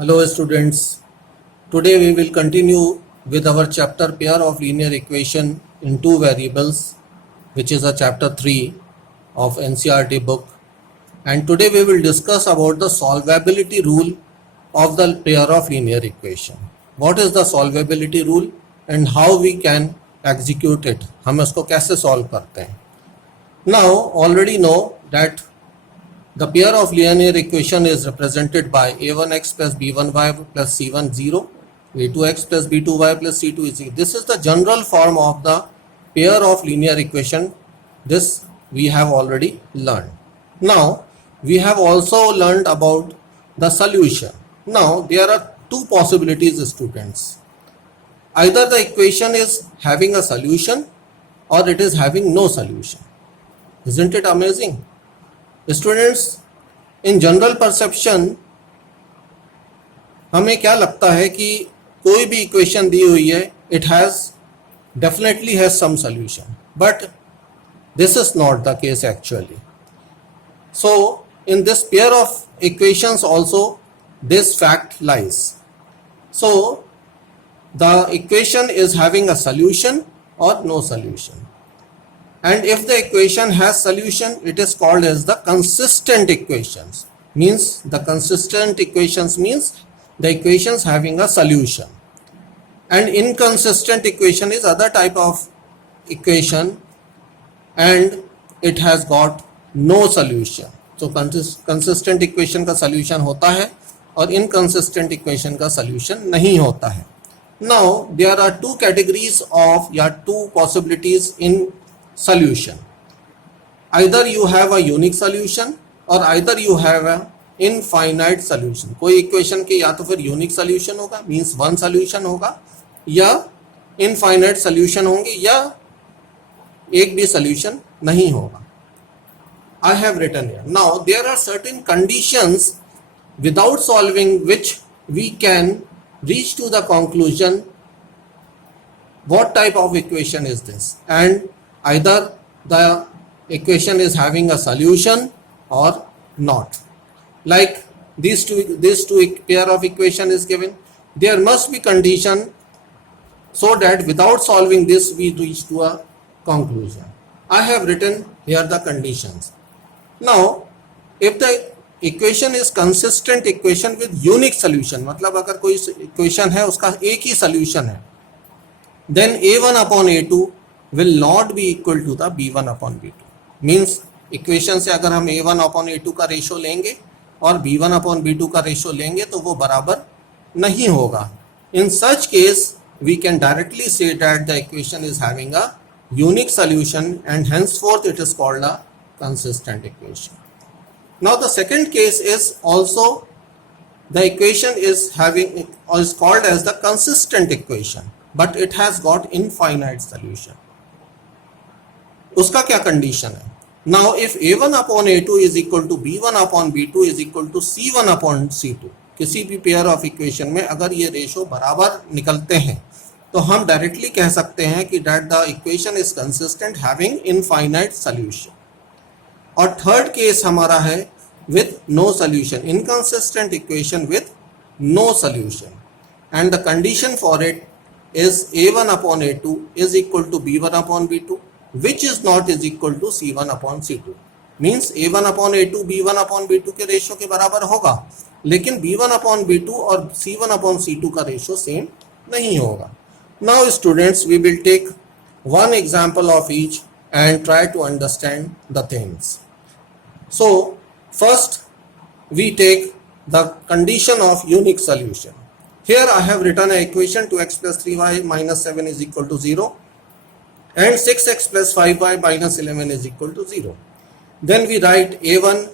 Hello students, today we will continue with our chapter pair of linear equation in two variables, which is a chapter 3 of NCERT book, and today we will discuss about the solvability rule of the pair of linear equation. What is the solvability rule and how we can execute it? हम इसको कैसे solve करते हैं? Now already know that the pair of linear equation is represented by a1x plus b1y plus c1 0, a2x plus b2y plus c2 is 0. This is the general form of the pair of linear equation. This we have already learned. Now we have also learned about the solution. Now there are two possibilities, students. Either the equation is having a solution or it is having no solution. Isn't it amazing? Students in general perception हमें क्या लगता है कि कोई भी equation दी हुई है it has definitely has some solution, but this is not the case actually. So in this pair of equations also this fact lies. So the equation is having a solution or no solution. And if the equation has solution, it is called as the consistent equations. Means the consistent equations means the equations having a solution. And inconsistent equation is other type of equation and it has got no solution. So consistent equation का solution होता है और inconsistent equation का solution नहीं होता है. Now there are two categories of या two possibilities in solution. Either you have a unique solution or either you have a infinite solution. कोई equation के या तो फिर unique solution होगा means one solution होगा या infinite solution होंगे या एक भी solution नहीं होगा. I have written here. Now there are certain conditions without solving which we can reach to the conclusion what type of equation is this, and either the equation is having a solution or not. Like these two pair of equation is given. There must be condition so that without solving this we reach to a conclusion. I have written here the conditions. Now if the equation is consistent equation with unique solution, मतलब अगर कोई equation है उसका एक ही solution है, then a1 upon a2 will not be equal to the b1 upon b2. Means equation से अगर हम a1 upon a2 का रेशो लेंगे और b1 upon b2 का रेशो लेंगे तो वो बराबर नहीं होगा. In such case we can directly say that the equation is having a unique solution and henceforth it is called a consistent equation. Now the second case is also the equation is called as the consistent equation, but it has got infinite solution. उसका क्या condition है? Now if a1 upon a2 is equal to b1 upon b2 is equal to c1 upon c2, किसी भी pair of equation में अगर ये ratio बराबर निकलते हैं तो हम डायरेक्टली कह सकते हैं कि that the equation is consistent having infinite solution. और थर्ड केस हमारा है with no solution, inconsistent equation with no solution, and the condition for it is a1 upon a2 is equal to b1 upon b2, which is not is equal to c1 upon c2. means a1 upon a2 b1 upon b2 के ratio के बराबर होगा, लेकिन b1 upon b2 और c1 upon c2 का ratio same नहीं होगा. Now students, we will take one example of each and try to understand the things. So first we take the condition of unique solution. Here I have written an equation 2x plus 3y minus 7 is equal to 0 and 6x plus 5y minus 11 is equal to 0. Then we write a1,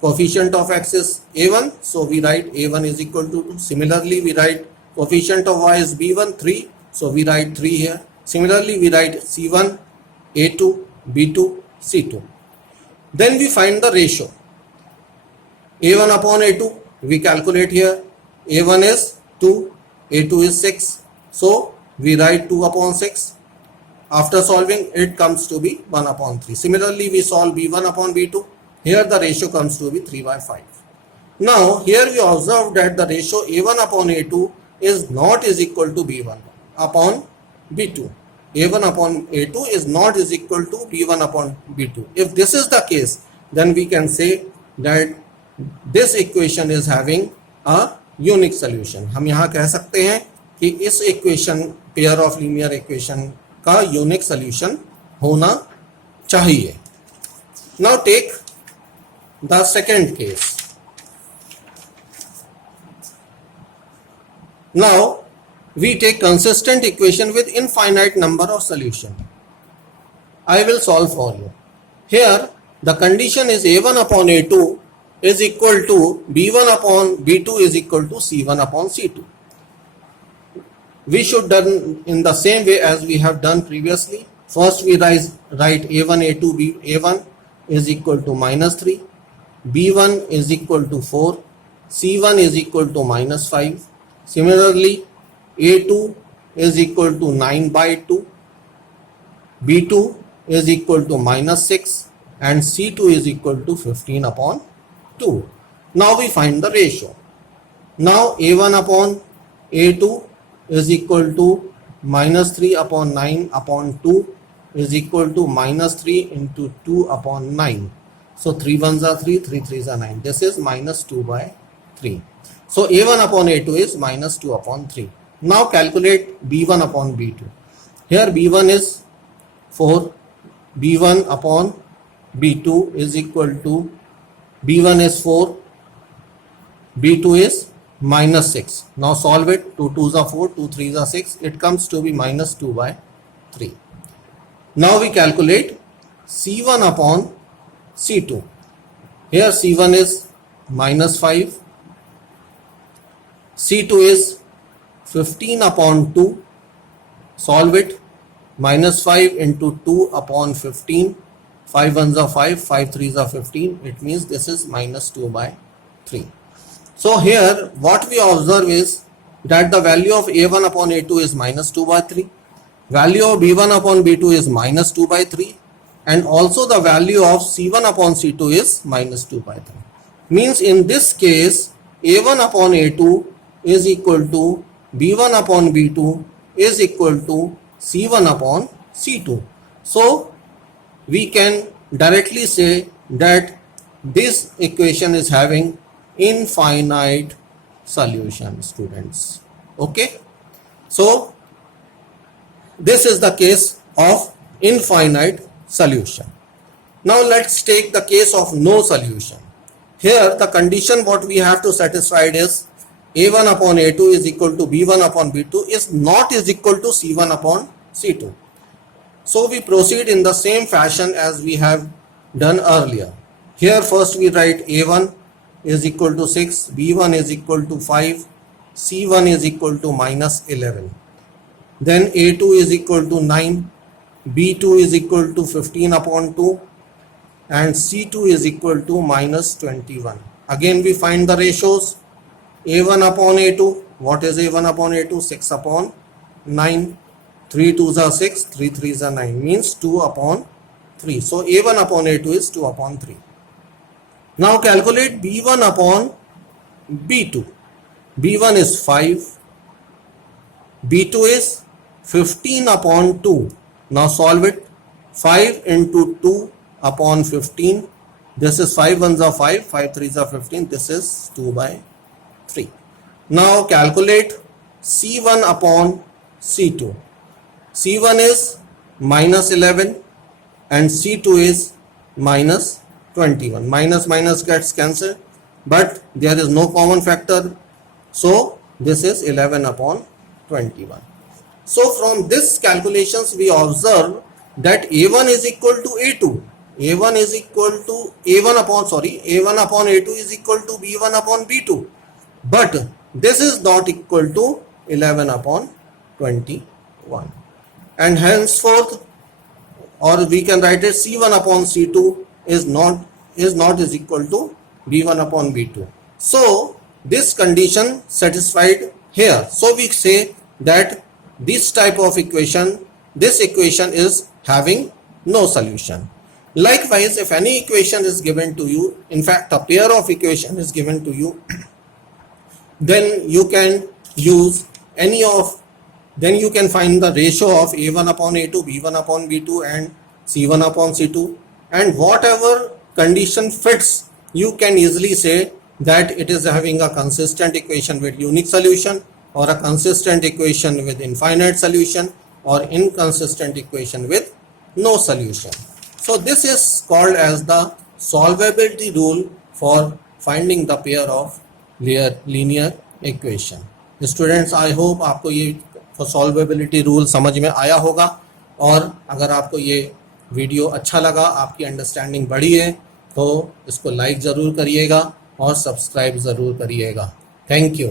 coefficient of x is a1, so we write a1 is equal to 2. Similarly we write coefficient of y is b1, 3, so we write 3 here. Similarly we write c1, a2, b2, c2. Then we find the ratio a1 upon a2. We calculate here, a1 is 2, a2 is 6, so we write 2 upon 6. After solving, it comes to be 1 upon 3. Similarly, we solve b1 upon b2. Here the ratio comes to be 3 by 5. Now here we observe that the ratio A1 upon A2 is not is equal to B1 upon B2. A1 upon A2 is not is equal to B1 upon B2. If this is the case, then we can say that this equation is having a unique solution. हम यहाँ कह सकते हैं कि इस equation pair of linear equation का unique solution होना चाहिए. Now take the second case. Now we take consistent equation with infinite number of solution. I will solve for you. Here the condition is A1 upon A2 is equal to B1 upon B2 is equal to C1 upon C2. We should done in the same way as we have done previously. First we write A1 A2 A1 is equal to -3, B1 is equal to 4, C1 is equal to -5. Similarly, A2 is equal to 9 by 2, B2 is equal to -6 and C2 is equal to 15 upon 2. Now we find the ratio. Now A1 upon A2 is equal to -3 upon 9 upon 2 is equal to -3 into 2 upon 9. So 3 ones are 3, 3 threes are 9. This is -2 by 3. So A1 upon A2 is -2 upon 3. Now calculate B1 upon B2. Here B1 is 4. B1 upon B2 is equal to B1 is 4. B2 is -6. Now solve it. 2 2s are 4, 2 3s are 6. It comes to be -2 by 3. Now we calculate C1 upon C2. Here C1 is -5. C2 is 15 upon 2. Solve it. -5 into 2 upon 15. 5 ones are 5, 5 threes are 15. It means this is -2 by 3. So here what we observe is that the value of A1 upon A2 is -2 by 3. Value of B1 upon B2 is -2 by 3. And also the value of C1 upon C2 is -2 by 3. Means in this case A1 upon A2 is equal to B1 upon B2 is equal to C1 upon C2. So we can directly say that this equation is having infinite solution, students. Okay, so this is the case of infinite solution. Now let's take the case of no solution. Here the condition what we have to satisfy is A1 upon A2 is equal to B1 upon B2 is not is equal to C1 upon C2. So we proceed in the same fashion as we have done earlier. Here first we write A1 is equal to 6, B1 is equal to 5, C1 is equal to -11. Then A2 is equal to 9, B2 is equal to 15 upon 2 and C2 is equal to -21. Again we find the ratios. A1 upon A2, what is A1 upon A2? 6 upon 9, 3 2s are 6, 3 3s are 9, means 2 upon 3. So A1 upon A2 is 2 upon 3. Now calculate B1 upon B2. B1 is 5, B2 is 15 upon 2. Now solve it. 5 into 2 upon 15. This is 5 ones are 5, 5 threes are 15. This is 2 by 3. Now calculate C1 upon C2. C1 is -11 and C2 is -21. Minus gets cancelled, but there is no common factor. So this is 11 upon 21. So from this calculations we observe that A1 is equal to A2. A1 is equal to A1 upon A2 is equal to B1 upon B2. But this is not equal to 11 upon 21. And henceforth, or we can write it C1 upon C2 is not equal to B1 upon B2. So this condition satisfied here. So we say that this type of equation, this equation is having no solution. Likewise, if any equation is given to you, in fact a pair of equation is given to you, then you can use any of, then you can find the ratio of a1 upon a2, b1 upon b2 and c1 upon c2, and whatever condition fits, you can easily say that it is having a consistent equation with unique solution, or a consistent equation with infinite solution, or inconsistent equation with no solution. So this is called as the solvability rule for finding the pair of linear equation. Students, I hope आपको ये solvability rule समझ में आया होगा, और अगर आपको ये वीडियो अच्छा लगा, आपकी अंडरस्टैंडिंग बढ़ी है, तो इसको लाइक ज़रूर करिएगा और सब्सक्राइब ज़रूर करिएगा. Thank you.